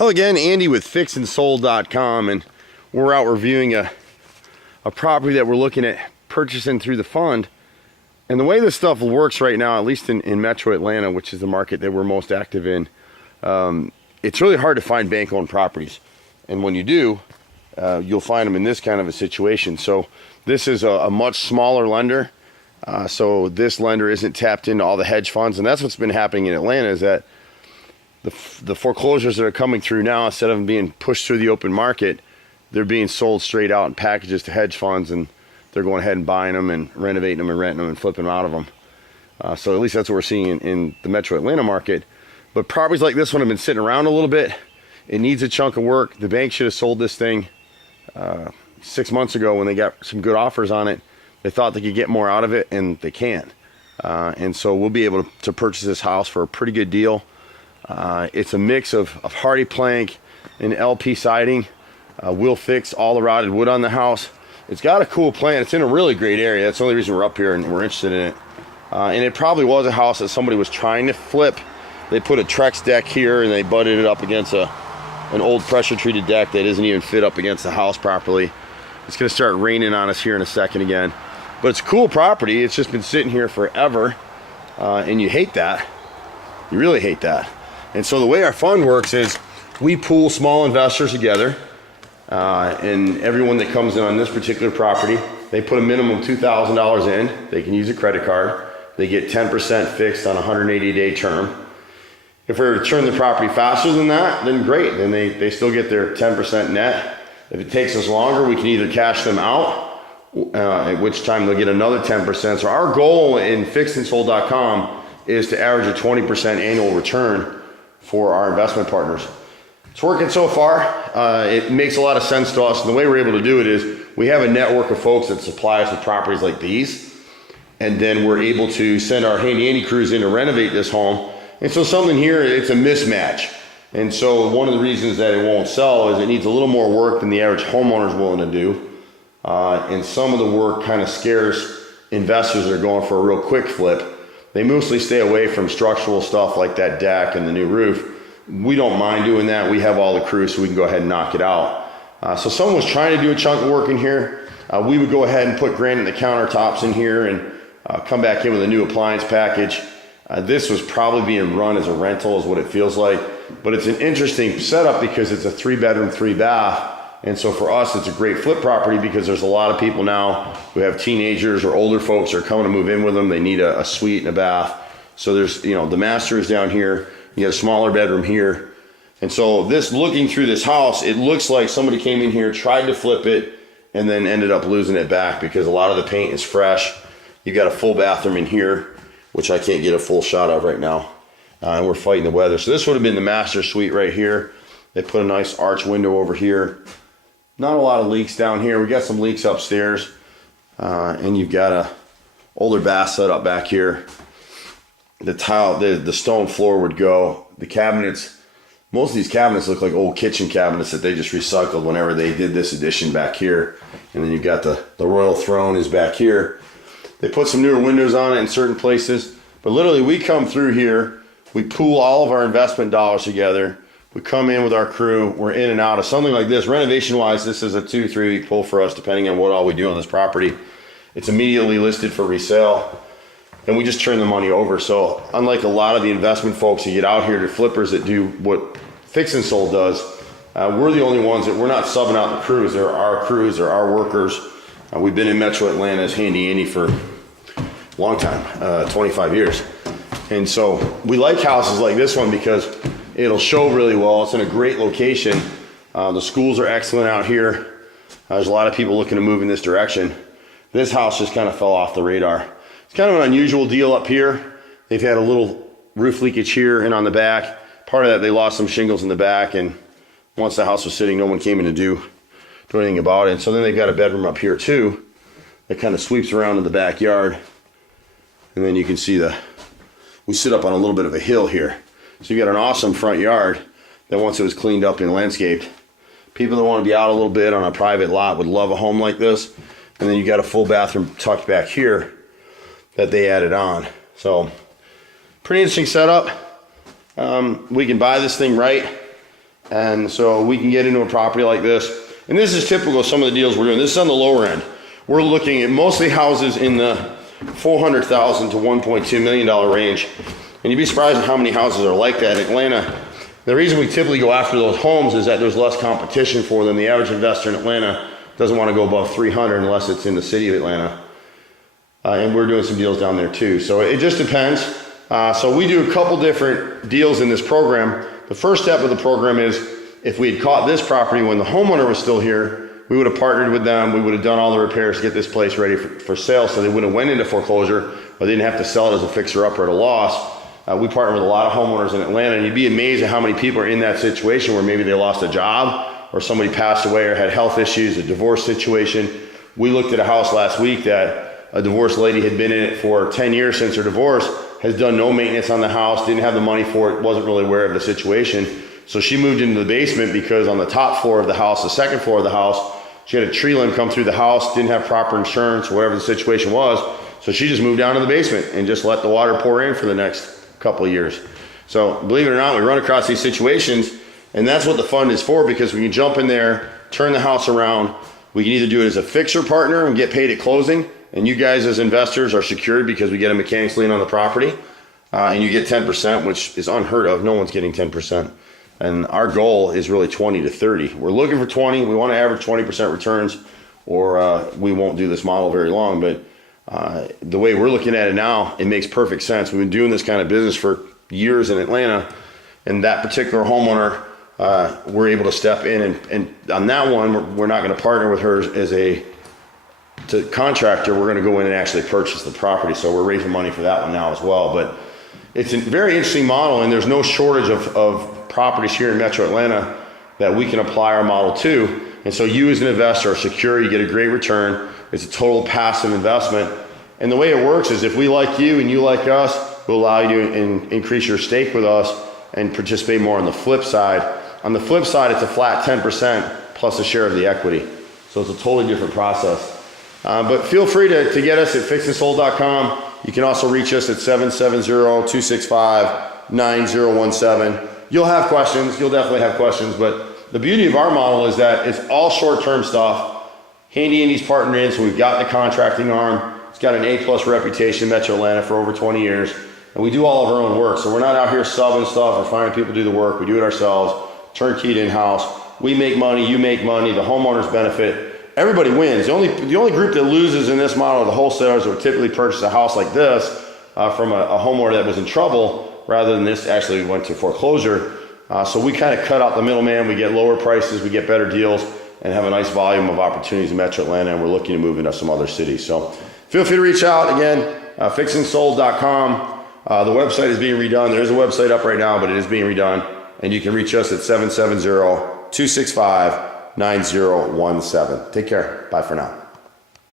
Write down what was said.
Hello again, Andy with fixandsold.com, and we're out reviewing a property that we're looking at purchasing through the fund. And the way this stuff works right now, at least in Metro Atlanta, which is the market that we're most active in, it's really hard to find bank-owned properties. And when you do, you'll find them in this kind of a situation. So this is a much smaller lender. So this lender isn't tapped into all the hedge funds. And that's what's been happening in Atlanta, is that the foreclosures that are coming through now, instead of them being pushed through the open market, they're being sold straight out in packages to hedge funds, and they're going ahead and buying them and renovating them and renting them and flipping them out of them. So at least that's what we're seeing in the Metro Atlanta market. But properties like this one have been sitting around a little bit. It needs a chunk of work. The bank should have sold this thing 6 months ago when they got some good offers on it. They thought they could get more out of it, and they can't. And so we'll be able to purchase this house for a pretty good deal. It's a mix of hardy plank and LP siding. We'll fix all the rotted wood on the house. It's got a cool plan. It's in a really great area. That's the only reason we're up here and we're interested in it. And it probably was a house that somebody was trying to flip. They put a Trex deck here and they butted it up against an old pressure treated deck that isn't even fit up against the house properly. It's gonna start raining on us here in a second again. But it's a cool property. It's just been sitting here forever. And you hate that. You really hate that. And so the way our fund works is we pool small investors together, and everyone that comes in on this particular property, they put a minimum of $2,000 in. They can use a credit card. They get 10% fixed on a 180-day term. If we were to turn the property faster than that, then great. Then they still get their 10% net. If it takes us longer, we can either cash them out, at which time they'll get another 10%. So our goal in fixandsold.com is to average a 20% annual return for our investment partners. It's working so far. It makes a lot of sense to us. And the way we're able to do it is we have a network of folks that supply us with properties like these. And then we're able to send our handy crews in to renovate this home. And so something here, it's a mismatch. And so one of the reasons that it won't sell is it needs a little more work than the average homeowner is willing to do. And some of the work kind of scares investors that are going for a real quick flip. They mostly stay away from structural stuff like that deck and the new roof. We don't mind doing that. We have all the crew, so we can go ahead and knock it out. So someone was trying to do a chunk of work in here. We would go ahead and put granite the countertops in here and come back in with a new appliance package. This was probably being run as a rental is what it feels like. But it's an interesting setup because it's a 3-bedroom, 3-bath. And so for us, it's a great flip property because there's a lot of people now who have teenagers or older folks that are coming to move in with them. They need a suite and a bath. So there's, the master is down here. You got a smaller bedroom here. And so looking through this house, it looks like somebody came in here, tried to flip it, and then ended up losing it back because a lot of the paint is fresh. You've got a full bathroom in here, which I can't get a full shot of right now. And we're fighting the weather. So this would have been the master suite right here. They put a nice arch window over here. Not a lot of leaks down here. We got some leaks upstairs, and you've got a older bath set up back here. The tile, the stone floor would go. The cabinets, most of these cabinets look like old kitchen cabinets that they just recycled whenever they did this addition back here. And then you've got the royal throne is back here. They put some newer windows on it in certain places, but literally we come through here, we pool all of our investment dollars together. We come in with our crew, we're in and out of something like this. Renovation-wise, this is a 2-3 week pull for us, depending on what all we do on this property. It's immediately listed for resale, and we just turn the money over. So unlike a lot of the investment folks who get out here to flippers that do what Fix and Sold does, we're the only ones that we're not subbing out the crews. They're our crews, they're our workers. We've been in Metro Atlanta as Handy Andy for a long time, 25 years. And so we like houses like this one because it'll show really well. It's in a great location. The schools are excellent out here. There's a lot of people looking to move in this direction. This house just kind of fell off the radar. It's kind of an unusual deal up here. They've had a little roof leakage here and on the back. Part of that, they lost some shingles in the back, and once the house was sitting, no one came in to do anything about it. So then they've got a bedroom up here too that kind of sweeps around in the backyard. And then you can see we sit up on a little bit of a hill here. So you got an awesome front yard that once it was cleaned up and landscaped, people that want to be out a little bit on a private lot would love a home like this. And then you got a full bathroom tucked back here that they added on. So pretty interesting setup. We can buy this thing right. And so we can get into a property like this. And this is typical of some of the deals we're doing. This is on the lower end. We're looking at mostly houses in the $400,000 to $1.2 million range. And you'd be surprised at how many houses are like that in Atlanta. The reason we typically go after those homes is that there's less competition for them. The average investor in Atlanta doesn't want to go above 300 unless it's in the city of Atlanta. And we're doing some deals down there too. So it just depends. So we do a couple different deals in this program. The first step of the program is if we had caught this property when the homeowner was still here, we would have partnered with them. We would have done all the repairs to get this place ready for sale so they wouldn't have went into foreclosure or they didn't have to sell it as a fixer-upper at a loss. We partner with a lot of homeowners in Atlanta, and you'd be amazed at how many people are in that situation where maybe they lost a job or somebody passed away or had health issues, a divorce situation. We looked at a house last week that a divorced lady had been in it for 10 years since her divorce, has done no maintenance on the house, didn't have the money for it, wasn't really aware of the situation. So she moved into the basement because on the top floor of the house, the second floor of the house, she had a tree limb come through the house, didn't have proper insurance, whatever the situation was. So she just moved down to the basement and just let the water pour in for the next couple of years. So believe it or not, we run across these situations, and that's what the fund is for, because we can jump in there, turn the house around. We can either do it as a fixer partner and get paid at closing, and you guys as investors are secured because we get a mechanics lien on the property, and you get 10%, which is unheard of. No one's getting 10%. And our goal is really 20 to 30. We're looking for 20. We want to average 20% returns, or we won't do this model very long. But the way we're looking at it now, it makes perfect sense. We've been doing this kind of business for years in Atlanta, and that particular homeowner, we're able to step in. And on that one, we're not going to partner with her as a contractor. We're going to go in and actually purchase the property. So we're raising money for that one now as well. But it's a very interesting model, and there's no shortage of properties here in Metro Atlanta that we can apply our model to. And so you as an investor are secure, you get a great return. It's a total passive investment. And the way it works is if we like you and you like us, we'll allow you to increase your stake with us and participate more on the flip side. On the flip side, it's a flat 10% plus a share of the equity. So it's a totally different process. But feel free to get us at fixandsold.com. You can also reach us at 770-265-9017. You'll have questions. You'll definitely have questions. But the beauty of our model is that it's all short-term stuff. Handy Andy's partnered in, so we've got the contracting arm. It's got an A+ reputation in Metro Atlanta for over 20 years. And we do all of our own work. So we're not out here subbing stuff or finding people to do the work. We do it ourselves, turnkeyed in-house. We make money, you make money, the homeowners benefit. Everybody wins. The only group that loses in this model are the wholesalers that would typically purchase a house like this from a homeowner that was in trouble, rather than this actually went to foreclosure. So we kind of cut out the middleman. We get lower prices, we get better deals, and have a nice volume of opportunities in Metro Atlanta, and we're looking to move into some other cities. So feel free to reach out. Again, fixandsold.com. The website is being redone. There is a website up right now, but it is being redone. And you can reach us at 770-265-9017. Take care. Bye for now.